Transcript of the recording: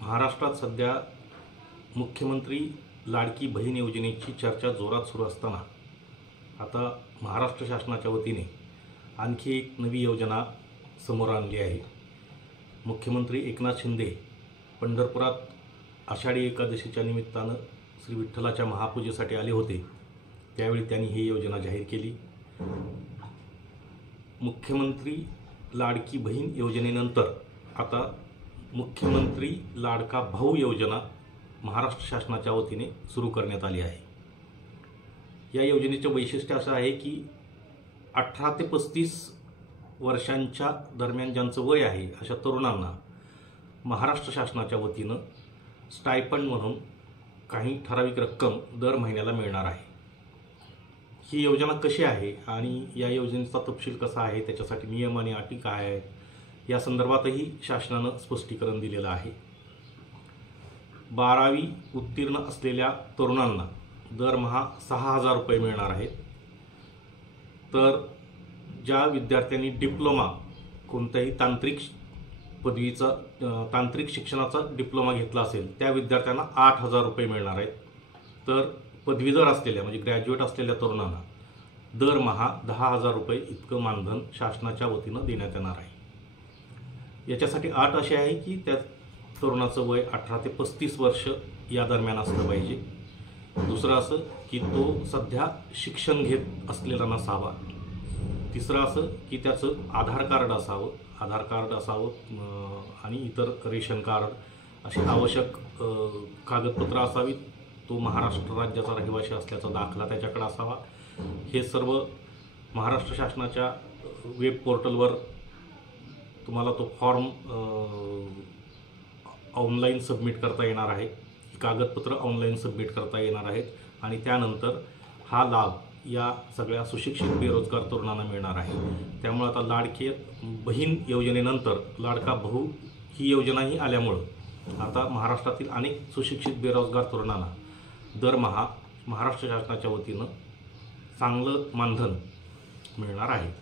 महाराष्ट्रात सध्या मुख्यमंत्री लाडकी बहीण योजनेची चर्चा जोरात सुरू असताना आता महाराष्ट्र शासनाच्या वतीने आणखी एक नवी योजना समोर आणली आहे। मुख्यमंत्री एकनाथ शिंदे पंढरपुरात आषाढी एकादशीच्या निमित्तानं श्री विठ्ठलाच्या महापूजेसाठी आले होते। त्यावेळी त्यांनी ही योजना जाहीर केली। मुख्यमंत्री लाडकी बहीण योजनेनंतर आता मुख्यमंत्री लाडका भाऊ योजना महाराष्ट्र शासनाच्या वतीने सुरू करण्यात आली आहे। या योजनेचे वैशिष्ट्य असं आहे की 18 ते 35 वर्षांच्या दरम्यान ज्यांचं वय आहे अशा तरुणांना महाराष्ट्र शासनाच्या वतीनं स्टायपंड म्हणून काही ठराविक रक्कम दर महिन्याला मिळणार आहे। ही योजना कशी आहे आणि या योजनेचा तपशील कसा आहे, त्याच्यासाठी नियम आणि अटी काय आहेत, या संदर्भातही शासनानं स्पष्टीकरण दिलेलं आहे। 12वी उत्तीर्ण असलेल्या तरुणांना दरमहा 6,000 रुपये मिळणार आहेत। तर ज्या विद्यार्थ्यांनी डिप्लोमा कोणत्याही तांत्रिक शिक्षणाचा डिप्लोमा घेतला असेल त्या विद्यार्थ्यांना 8,000 रुपये मिळणार आहेत। तर पदवीधर असलेल्या म्हणजे ग्रॅज्युएट असलेल्या तरुणांना दरमहा 10,000 रुपये इतकं मानधन शासनाच्या वतीनं देण्यात येणार आहे। याच्यासाठी अट अशी आहे की त्या तरुणाचं वय 18 ते 35 वर्ष या दरम्यान असलं पाहिजे। दुसरं असं की तो सध्या शिक्षण घेत असलेला नसावा। तिसरं असं की त्याचं आधार कार्ड असावं आणि इतर रेशन कार्ड अशी आवश्यक कागदपत्र असावीत। तो महाराष्ट्र राज्याचा रहिवासी असल्याचा दाखला त्याच्याकडे असावा। हे सर्व महाराष्ट्र शासनाच्या वेब पोर्टलवर तुम्हाला तो फॉर्म ऑनलाईन सबमिट करता येणार आहे। कागदपत्र ऑनलाईन सबमिट करता येणार आहेत आणि त्यानंतर हा लाभ या सगळ्या सुशिक्षित बेरोजगार तरुणांना मिळणार आहे। त्यामुळे आता लाडकी बहीण योजनेनंतर लाडका भाऊ ही योजनाही आल्यामुळं आता महाराष्ट्रातील अनेक सुशिक्षित बेरोजगार तरुणांना दरमहा महाराष्ट्र शासनाच्या वतीनं चांगलं मानधन मिळणार आहे।